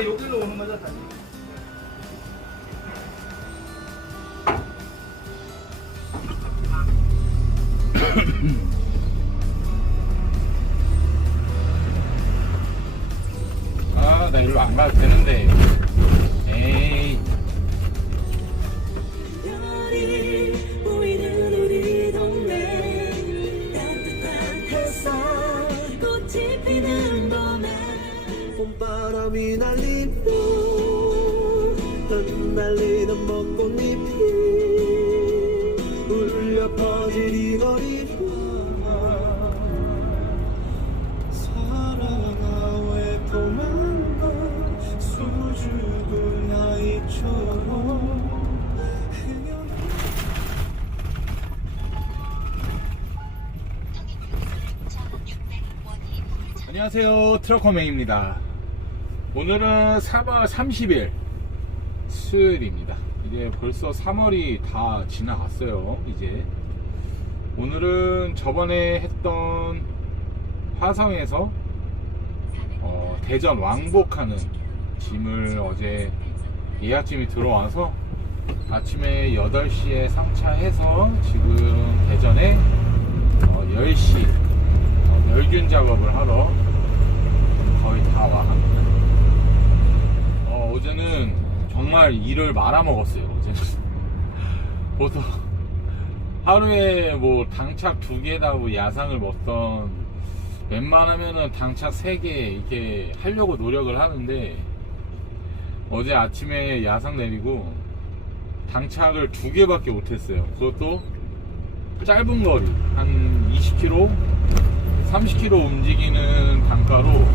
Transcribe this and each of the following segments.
내가 여기로 오는 거죠, 다시. 아, 나 일로 안 가도 되는데. 에이. 별이 보이는 우리 동네 따뜻한 햇살 꽃이 피는 봄에 봄바람이 날리며 흩날리는 벚꽃잎이 울려 퍼질 이 거리 사랑아 왜 도망가 수줍은 아이처럼 안녕하세요, 트럭커맨입니다. 오늘은 3월 30일 수요일입니다. 이제 벌써 3월이 다 지나갔어요. 이제 오늘은 저번에 했던 화성에서 대전 왕복하는 짐을 어제 예약짐이 들어와서 아침에 8시에 상차해서 지금 대전에 10시 멸균 작업을 하러 거의 다 와갑니다. 어제는 정말 일을 말아먹었어요. 어제는 보통 하루에 뭐 당착 2개다 뭐 야상을 먹던, 웬만하면은 당착 3개 이렇게 하려고 노력을 하는데 어제 아침에 야상 내리고 당착을 2개밖에 못했어요. 그것도 짧은 거리 한 20km 30km 움직이는 단가로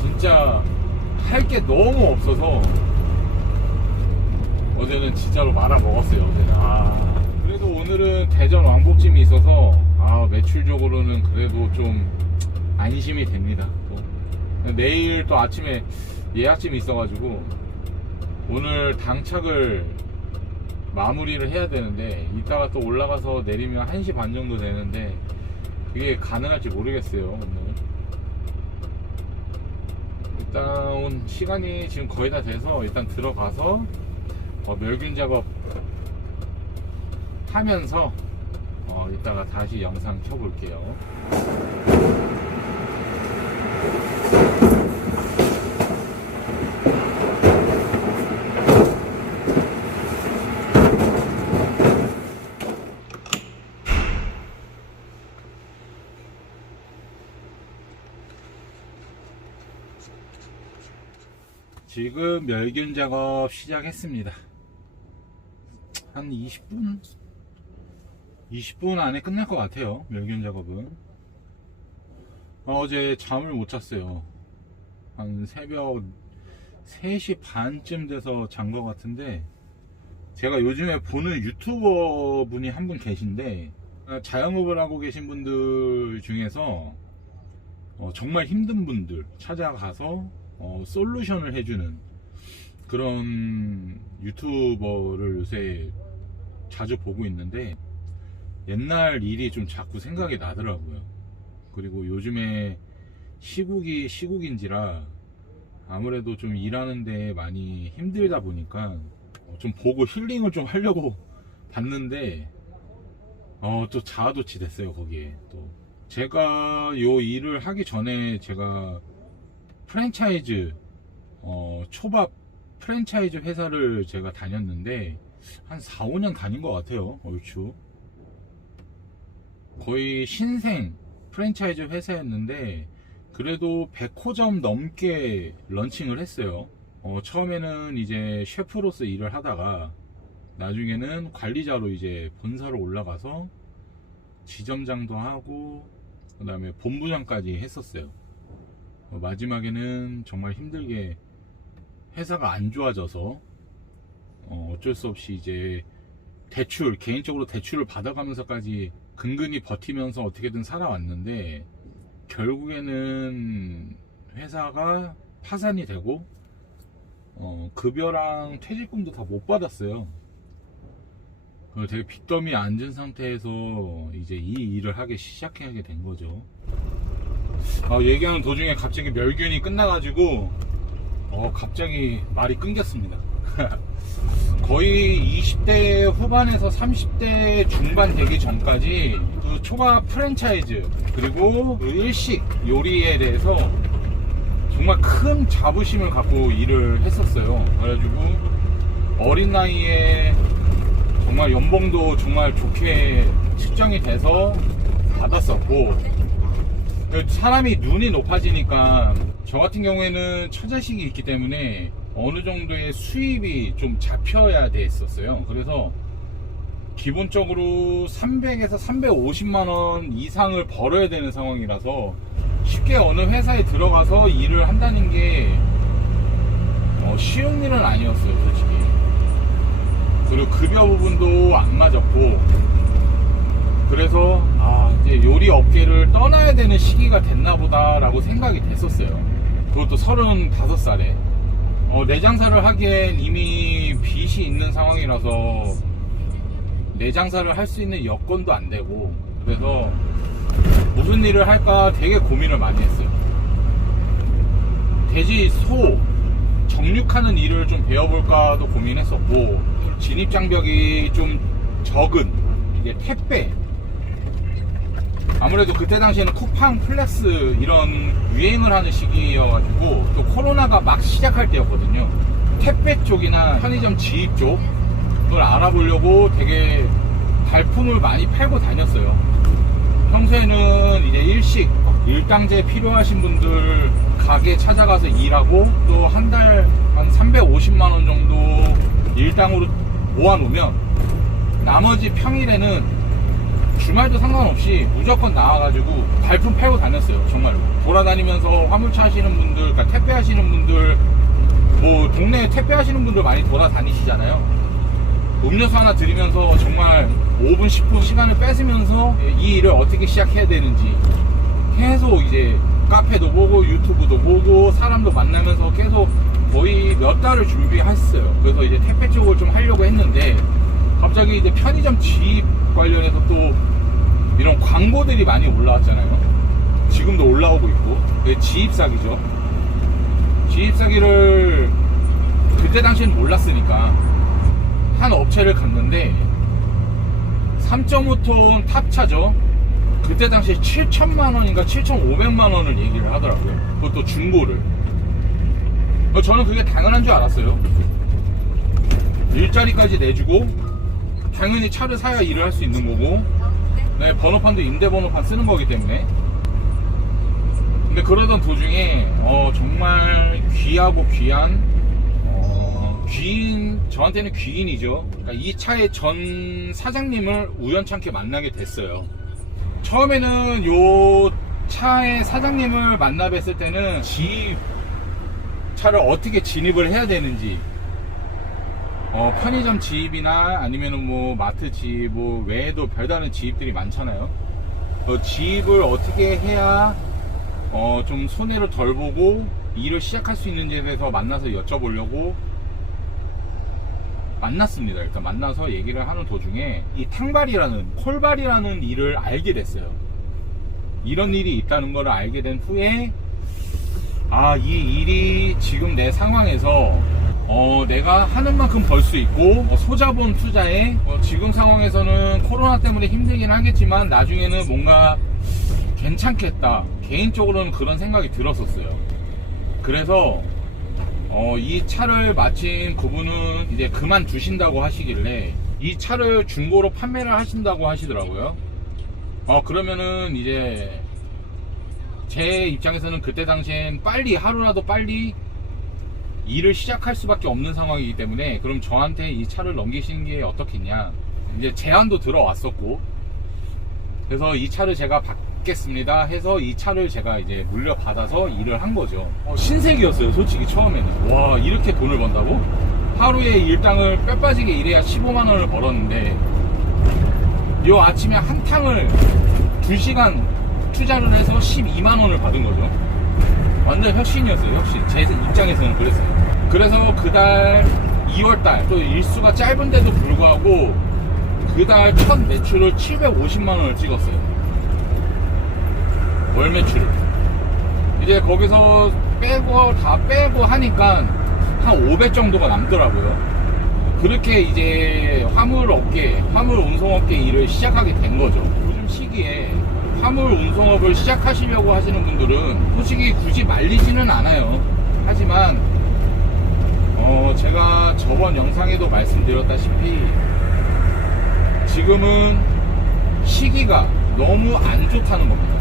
진짜 할 게 너무 없어서 어제는 진짜로 말아먹었어요. 어제는. 그래도 오늘은 대전 왕복짐이 있어서 매출적으로는 그래도 좀 안심이 됩니다. 내일 또 아침에 예약짐이 있어가지고 오늘 당착을 마무리를 해야 되는데 이따가 또 올라가서 내리면 1시 반 정도 되는데 그게 가능할지 모르겠어요. 오늘 일단 시간이 지금 거의 다 돼서 일단 들어가서 멸균 작업 하면서 이따가 다시 영상 켜볼게요. 지금 멸균 작업 시작했습니다. 한 20분 안에 끝날 것 같아요. 멸균 작업은. 어제 잠을 못 잤어요. 한 새벽 3시 반쯤 돼서 잔 것 같은데, 제가 요즘에 보는 유튜버 분이 한 분 계신데, 자영업을 하고 계신 분들 중에서 정말 힘든 분들 찾아가서 솔루션을 해주는 그런 유튜버를 요새 자주 보고 있는데, 옛날 일이 좀 자꾸 생각이 나더라고요. 그리고 요즘에 시국인지라 아무래도 좀 일하는데 많이 힘들다 보니까 좀 보고 힐링을 좀 하려고 봤는데 또 자아도취 됐어요. 거기에 또 제가 요 일을 하기 전에 제가 프랜차이즈 초밥 프랜차이즈 회사를 제가 다녔는데 한 4, 5년 다닌 것 같아요. 얼추 거의 신생 프랜차이즈 회사였는데 그래도 100호점 넘게 런칭을 했어요. 처음에는 이제 셰프로서 일을 하다가 나중에는 관리자로 이제 본사로 올라가서 지점장도 하고 그 다음에 본부장까지 했었어요. 마지막에는 정말 힘들게 회사가 안 좋아져서 어쩔 수 없이 이제 개인적으로 대출을 받아가면서까지 근근히 버티면서 어떻게든 살아왔는데, 결국에는 회사가 파산이 되고 급여랑 퇴직금도 다 못 받았어요. 되게 빚더미에 앉은 상태에서 이제 이 일을 하기 시작하게 된 거죠. 얘기하는 도중에 갑자기 멸균이 끝나가지고 갑자기 말이 끊겼습니다. 거의 20대 후반에서 30대 중반 되기 전까지 그 초밥 프랜차이즈 그리고 그 일식 요리에 대해서 정말 큰 자부심을 갖고 일을 했었어요. 그래가지고 어린 나이에 정말 연봉도 정말 좋게 측정이 돼서 받았었고, 사람이 눈이 높아지니까 저 같은 경우에는 처자식이 있기 때문에 어느 정도의 수입이 좀 잡혀야 됐었어요. 그래서 기본적으로 300에서 350만 원 이상을 벌어야 되는 상황이라서 쉽게 어느 회사에 들어가서 일을 한다는 게 쉬운 일은 아니었어요, 솔직히. 그리고 급여 부분도 안 맞았고, 그래서 이제 요리 업계를 떠나야 되는 시기가 됐나 보다라고 생각이 됐었어요. 그것도 35살에 내 장사를 하기엔 이미 빚이 있는 상황이라서 내 장사를 할 수 있는 여건도 안 되고, 그래서 무슨 일을 할까 되게 고민을 많이 했어요. 돼지, 소 정육하는 일을 좀 배워볼까도 고민했었고, 진입장벽이 좀 적은 이게 택배, 아무래도 그때 당시에는 쿠팡, 플렉스 이런 유행을 하는 시기여가지고 또 코로나가 막 시작할 때였거든요. 택배 쪽이나 편의점 지입 쪽을 알아보려고 되게 발품을 많이 팔고 다녔어요. 평소에는 이제 일식, 일당제 필요하신 분들 가게 찾아가서 일하고, 또 한 달 한 350만원 정도 일당으로 모아놓으면 나머지 평일에는 주말도 상관없이 무조건 나와가지고 발품 팔고 다녔어요. 정말로 돌아다니면서 화물차 하시는 분들, 그러니까 택배 하시는 분들, 뭐 동네에 택배 하시는 분들 많이 돌아다니시잖아요. 음료수 하나 드리면서 정말 5분 10분 시간을 뺏으면서 이 일을 어떻게 시작해야 되는지 계속 이제 카페도 보고 유튜브도 보고 사람도 만나면서 계속 거의 몇 달을 준비했어요. 그래서 이제 택배 쪽을 좀 하려고 했는데 갑자기 이제 편의점 지입 관련해서 또 이런 광고들이 많이 올라왔잖아요. 지금도 올라오고 있고, 지입 사기죠. 지입 사기를 그때 당시엔 몰랐으니까 한 업체를 갔는데 3.5톤 탑차죠. 그때 당시에 7천만원인가 7,500만원을 얘기를 하더라고요. 그것도 중고를. 저는 그게 당연한 줄 알았어요. 일자리까지 내주고 당연히 차를 사야 일을 할 수 있는 거고, 네, 번호판도 임대번호판 쓰는 거기 때문에. 근데 그러던 도중에 정말 귀하고 귀한 귀인, 저한테는 귀인이죠. 그러니까 이 차의 전 사장님을 우연찮게 만나게 됐어요. 처음에는 요 차의 사장님을 만나 뵀을 때는 차를 어떻게 진입을 해야 되는지, 편의점 지입이나 아니면은 뭐 마트 지입, 뭐 외에도 별다른 지입들이 많잖아요. 지입을 어떻게 해야 좀 손해를 덜 보고 일을 시작할 수 있는지에 대해서 만나서 여쭤보려고 만났습니다. 일단 만나서 얘기를 하는 도중에 이 탕발이라는, 콜발이라는 일을 알게 됐어요. 이런 일이 있다는 걸 알게 된 후에 이 일이 지금 내 상황에서 내가 하는 만큼 벌 수 있고, 소자본 투자에 지금 상황에서는 코로나 때문에 힘들긴 하겠지만 나중에는 뭔가 괜찮겠다, 개인적으로는 그런 생각이 들었었어요. 그래서 이 차를 마침 그분은 이제 그만두신다고 하시길래 이 차를 중고로 판매를 하신다고 하시더라고요. 그러면은 이제 제 입장에서는 그때 당시엔 빨리, 하루라도 빨리 일을 시작할 수밖에 없는 상황이기 때문에 그럼 저한테 이 차를 넘기시는 게 어떻겠냐, 이제 제안도 들어왔었고, 그래서 이 차를 제가 받겠습니다 해서 이 차를 제가 이제 물려받아서 일을 한 거죠. 신세계였어요, 솔직히 처음에는. 와, 이렇게 돈을 번다고? 하루에 일당을 뼈 빠지게 일해야 15만원을 벌었는데 요 아침에 한 탕을 2시간 투자를 해서 12만원을 받은 거죠. 완전 혁신이었어요, 혁신. 제 입장에서는 그랬어요. 그래서 그달 2월달 또 일수가 짧은데도 불구하고 그달 첫 매출을 750만원을 찍었어요. 월 매출을. 이제 거기서 빼고 다 빼고 하니까 한 500 정도가 남더라고요. 그렇게 이제 화물 운송업계 일을 시작하게 된 거죠. 요즘 시기에 화물 운송업을 시작하시려고 하시는 분들은 솔직히 굳이 말리지는 않아요. 하지만 제가 저번 영상에도 말씀드렸다시피 지금은 시기가 너무 안 좋다는 겁니다.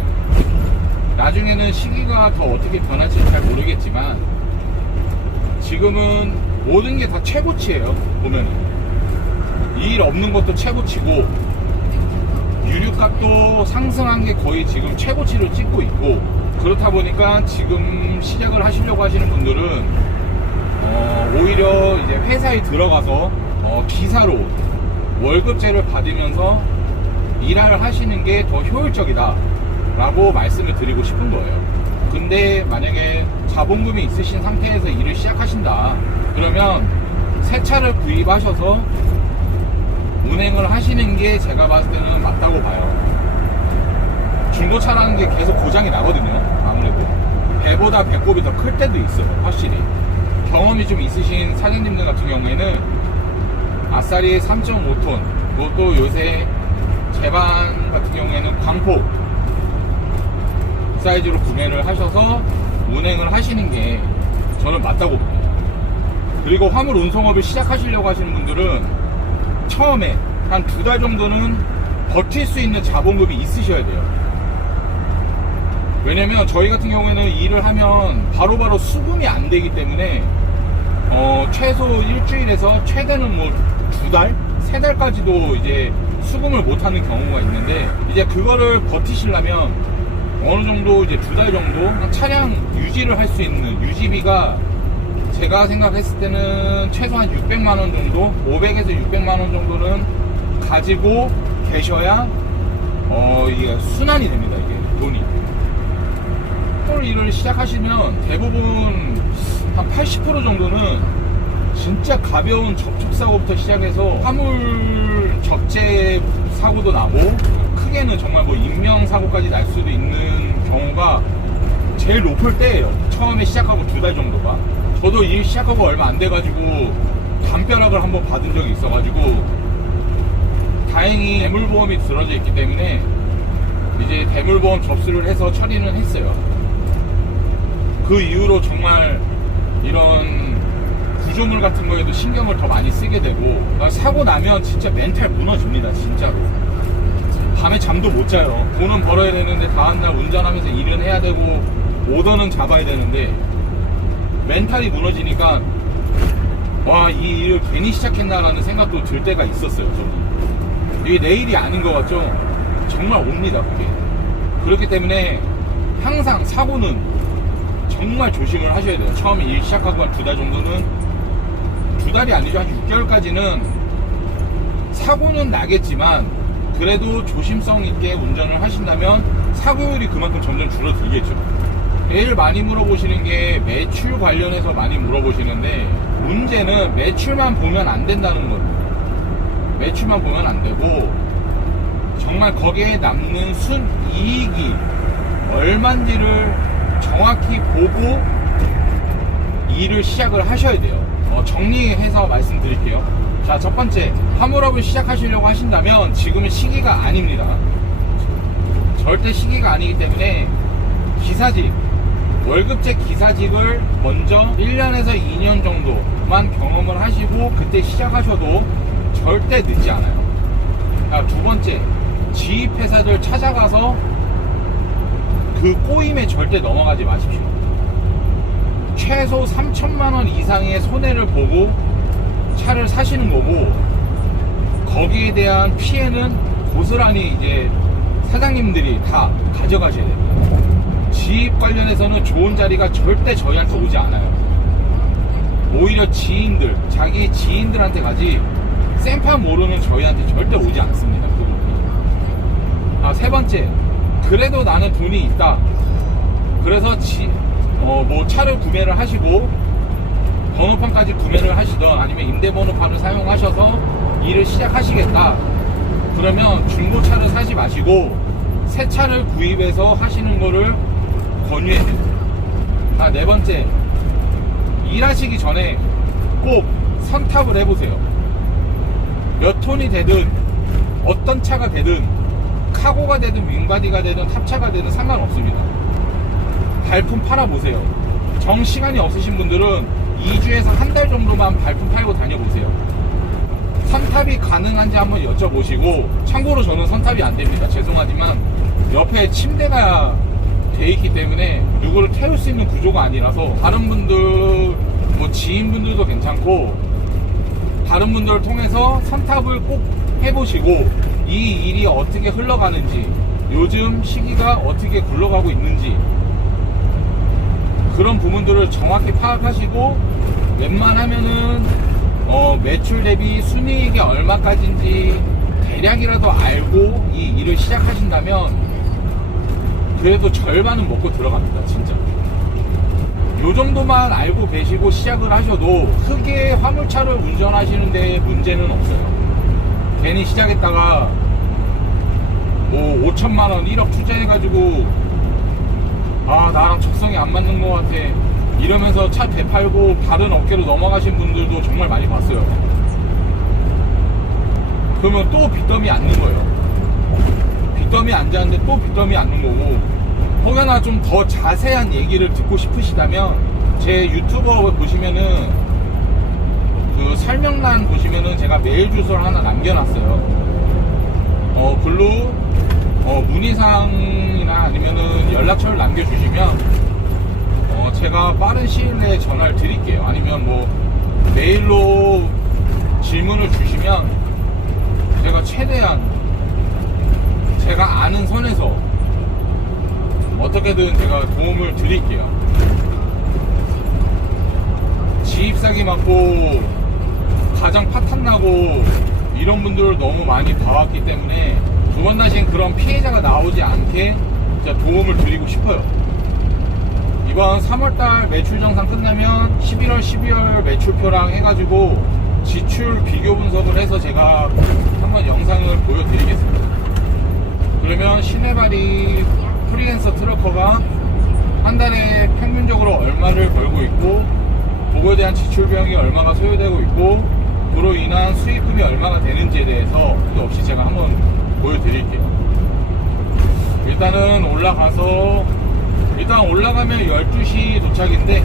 나중에는 시기가 더 어떻게 변할지 잘 모르겠지만 지금은 모든 게 다 최고치예요. 보면은 일 없는 것도 최고치고 유류값도 상승한 게 거의 지금 최고치를 찍고 있고, 그렇다 보니까 지금 시작을 하시려고 하시는 분들은 오히려 이제 회사에 들어가서 기사로 월급제를 받으면서 일을 하시는 게 더 효율적이다 라고 말씀을 드리고 싶은 거예요. 근데 만약에 자본금이 있으신 상태에서 일을 시작하신다 그러면 새 차를 구입하셔서 운행을 하시는 게 제가 봤을 때는 맞다고 봐요. 중고차라는 게 계속 고장이 나거든요. 아무래도 배보다 배꼽이 더 클 때도 있어요. 확실히 경험이 좀 있으신 사장님들 같은 경우에는 아싸리 3.5톤, 그것도 요새 제반 같은 경우에는 광폭 사이즈로 구매를 하셔서 운행을 하시는 게 저는 맞다고 봅니다. 그리고 화물 운송업을 시작하시려고 하시는 분들은 처음에 한 2달 정도는 버틸 수 있는 자본금이 있으셔야 돼요. 왜냐면 저희 같은 경우에는 일을 하면 바로바로 수금이 안 되기 때문에 최소 일주일에서 최대는 뭐 2달? 3달까지도 이제 수금을 못하는 경우가 있는데, 이제 그거를 버티시려면 어느 정도 이제 2달 정도 차량 유지를 할 수 있는 유지비가 제가 생각했을 때는 최소한 600만원 정도, 500에서 600만원 정도는 가지고 계셔야 이게 순환이 됩니다. 이게 돈이. 화물 일을 시작하시면 대부분 한 80% 정도는 진짜 가벼운 접촉사고부터 시작해서 화물 적재 사고도 나고, 크게는 정말 뭐 인명사고까지 날 수도 있는 경우가 제일 높을 때예요. 처음에 시작하고 2달 정도가. 저도 일 시작하고 얼마 안 돼가지고 담벼락을 한번 받은 적이 있어가지고 다행히 대물보험이 들어져 있기 때문에 이제 대물보험 접수를 해서 처리는 했어요. 그 이후로 정말 이런 구조물 같은 거에도 신경을 더 많이 쓰게 되고, 사고 나면 진짜 멘탈 무너집니다. 진짜로 밤에 잠도 못 자요. 돈은 벌어야 되는데 다음날 운전하면서 일은 해야 되고 오더는 잡아야 되는데 멘탈이 무너지니까 와, 이 일을 괜히 시작했나라는 생각도 들 때가 있었어요. 저는 이게 내 일이 아닌 것 같죠? 정말 옵니다 그게. 그렇기 때문에 항상 사고는 정말 조심을 하셔야 돼요. 처음에 일 시작하고 한 2달 정도는, 2달이 아니죠, 한 6개월까지는 사고는 나겠지만 그래도 조심성 있게 운전을 하신다면 사고율이 그만큼 점점 줄어들겠죠. 제일 많이 물어보시는 게 매출 관련해서 많이 물어보시는데, 문제는 매출만 보면 안 된다는 거예요. 매출만 보면 안 되고 정말 거기에 남는 순이익이 얼만지를 정확히 보고 일을 시작을 하셔야 돼요. 정리해서 말씀드릴게요. 자, 첫 번째, 화물업을 시작하시려고 하신다면 지금은 시기가 아닙니다. 절대 시기가 아니기 때문에 기사직, 월급제 기사직을 먼저 1년에서 2년 정도만 경험을 하시고 그때 시작하셔도 절대 늦지 않아요. 자, 두 번째, 지입회사들 찾아가서 그 꼬임에 절대 넘어가지 마십시오. 최소 3천만원 이상의 손해를 보고 차를 사시는 거고, 거기에 대한 피해는 고스란히 이제 사장님들이 다 가져가셔야 됩니다. 지입 관련해서는 좋은 자리가 절대 저희한테 오지 않아요. 오히려 지인들, 자기 지인들한테 가지 생판 모르는 저희한테 절대 오지 않습니다. 그 부분이. 세 번째, 그래도 나는 돈이 있다. 그래서 뭐 차를 구매를 하시고 번호판까지 구매를 하시던, 아니면 임대번호판을 사용하셔서 일을 시작하시겠다. 그러면 중고차를 사지 마시고 새 차를 구입해서 하시는 거를 권유해요. 네 번째, 일하시기 전에 꼭 선탑을 해보세요. 몇 톤이 되든 어떤 차가 되든 카고가 되든 윙바디가 되든 탑차가 되든 상관없습니다. 발품 팔아보세요. 정시간이 없으신 분들은 2주에서 한 달 정도만 발품 팔고 다녀보세요. 선탑이 가능한지 한번 여쭤보시고, 참고로 저는 선탑이 안 됩니다. 죄송하지만 옆에 침대가 돼 있기 때문에 누구를 태울 수 있는 구조가 아니라서, 다른 분들 뭐 지인분들도 괜찮고 다른 분들을 통해서 선탑을 꼭 해보시고, 이 일이 어떻게 흘러가는지, 요즘 시기가 어떻게 굴러가고 있는지, 그런 부분들을 정확히 파악하시고, 웬만하면은 매출 대비 순이익이 얼마까지인지 대략이라도 알고 이 일을 시작하신다면 그래도 절반은 먹고 들어갑니다. 진짜 요 정도만 알고 계시고 시작을 하셔도 크게 화물차를 운전하시는 데 문제는 없어요. 괜히 시작했다가 뭐 5천만원 1억 투자해가지고 나랑 적성이 안 맞는 것 같아 이러면서 차 되팔고 다른 업계로 넘어가신 분들도 정말 많이 봤어요. 그러면 또 빚더미 앉는 거예요. 빚더미 앉았는데 또 빚더미 앉는 거고, 혹여나 좀 더 자세한 얘기를 듣고 싶으시다면 제 유튜버 보시면은 그 설명란 보시면은 제가 메일 주소를 하나 남겨놨어요. 글로 문의사항이나 아니면은 연락처를 남겨주시면 제가 빠른 시일 내에 전화를 드릴게요. 아니면 뭐 메일로 질문을 주시면 제가 최대한 제가 아는 선에서 어떻게든 제가 도움을 드릴게요. 지입사기 맞고 가정 파탄나고 이런 분들을 너무 많이 봐왔기 때문에 두 번 다신 그런 피해자가 나오지 않게 제가 도움을 드리고 싶어요. 이번 3월달 매출 정산 끝나면 11월, 12월 매출표랑 해가지고 지출 비교 분석을 해서 제가 한번 영상을 보여드리겠습니다. 그러면 시내발이 프리랜서 트러커가 한 달에 평균적으로 얼마를 벌고 있고, 그거에 대한 지출 비용이 얼마가 소요되고 있고, 그로 인한 수익금이 얼마가 되는지에 대해서 또 없이 제가 한번 보여드릴게요. 일단은 올라가면 12시 도착인데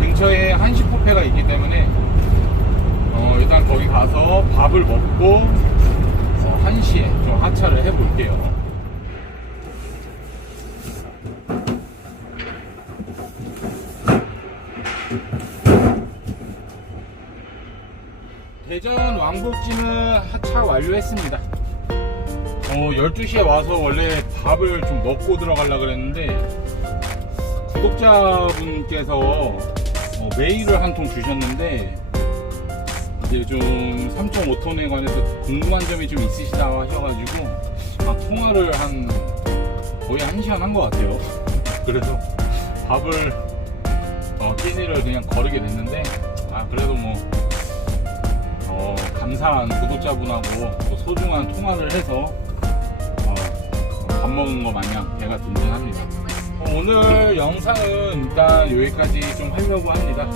근처에 한식 뷔페가 있기 때문에 일단 거기 가서 밥을 먹고 1시에 좀 하차를 해볼게요. 대전 왕복지는 하차 완료했습니다. 12시에 와서 원래 밥을 좀 먹고 들어가려고 그랬는데 구독자분께서 메일을 한 통 주셨는데 이제 좀 3.5톤에 관해서 궁금한 점이 좀 있으시다 하셔가지고 통화를 거의 1시간 한 것 같아요. 그래서 밥을 끼니를 그냥 거르게 됐는데 그래도 뭐 감사한 구독자분하고 또 소중한 통화를 해서 밥 먹은 거 마냥 배가 든든합니다. 오늘 영상은 일단 여기까지 좀 하려고 합니다.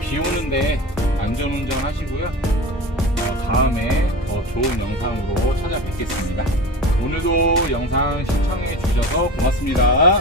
비 오는데 안전운전 하시고요. 다음에 더 좋은 영상으로 찾아뵙겠습니다. 오늘도 영상 시청해 주셔서 고맙습니다.